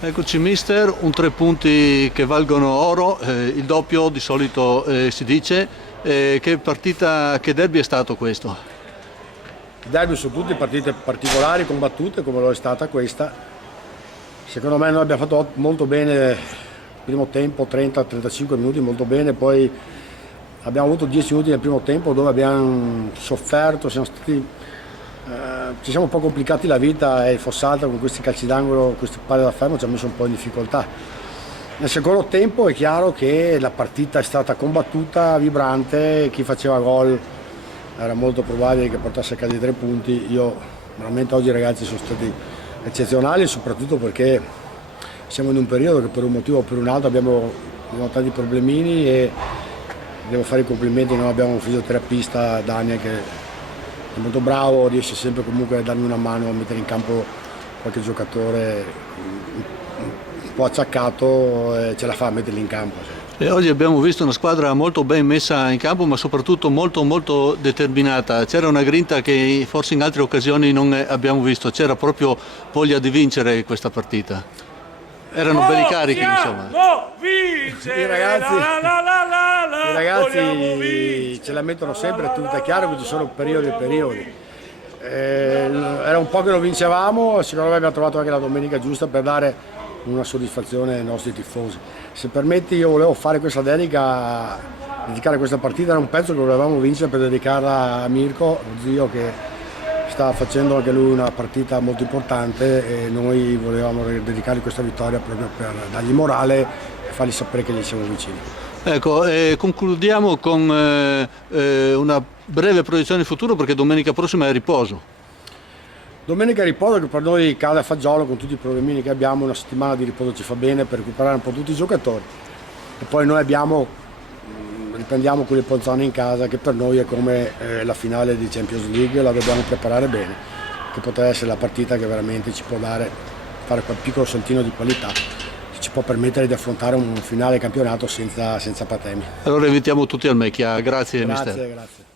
Eccoci mister, un 3 punti che valgono oro, il doppio di solito si dice. Che partita, che derby è stato questo? I derby sono tutte partite particolari, combattute come lo è stata questa. Secondo me noi abbiamo fatto molto bene il primo tempo, 30-35 minuti molto bene, poi abbiamo avuto 10 minuti nel primo tempo dove abbiamo sofferto, ci siamo un po' complicati la vita e il Fossalta con questi calci d'angolo, questi pali da fermo ci ha messo un po' in difficoltà. Nel secondo tempo è chiaro che la partita è stata combattuta, vibrante, chi faceva gol era molto probabile che portasse a casa i 3 punti. Io veramente oggi i ragazzi sono stati eccezionali, soprattutto perché siamo in un periodo che per un motivo o per un altro abbiamo tanti problemini e devo fare i complimenti, noi abbiamo un fisioterapista, Daniel, che è molto bravo, riesce sempre comunque a darmi una mano a mettere in campo qualche giocatore un po' acciaccato e ce la fa a metterli in campo. Sì. E oggi abbiamo visto una squadra molto ben messa in campo, ma soprattutto molto determinata. C'era una grinta che forse in altre occasioni non abbiamo visto, c'era proprio voglia di vincere questa partita. Erano belli carichi, insomma. I ragazzi ce la mettono sempre tutta, è chiaro che ci sono periodi e periodi. Era un po' che lo vincevamo, secondo me abbiamo trovato anche la domenica giusta per dare una soddisfazione ai nostri tifosi. Se permetti, io volevo fare questa dedicare questa partita, era un pezzo che volevamo vincere per dedicarla a Mirko, zio, che sta facendo anche lui una partita molto importante e noi volevamo dedicargli questa vittoria proprio per dargli morale e fargli sapere che gli siamo vicini. Ecco, concludiamo con una breve proiezione in futuro perché domenica prossima è riposo. Domenica è riposo, che per noi cade a fagiolo con tutti i problemini che abbiamo, una settimana di riposo ci fa bene per recuperare un po' tutti i giocatori e poi noi riprendiamo con il Ponzano in casa, che per noi è come la finale di Champions League, la dobbiamo preparare bene, che potrà essere la partita che veramente ci può fare quel piccolo saltino di qualità, che ci può permettere di affrontare un finale campionato senza patemi. Allora invitiamo tutti al Mecchia, grazie mister. Grazie.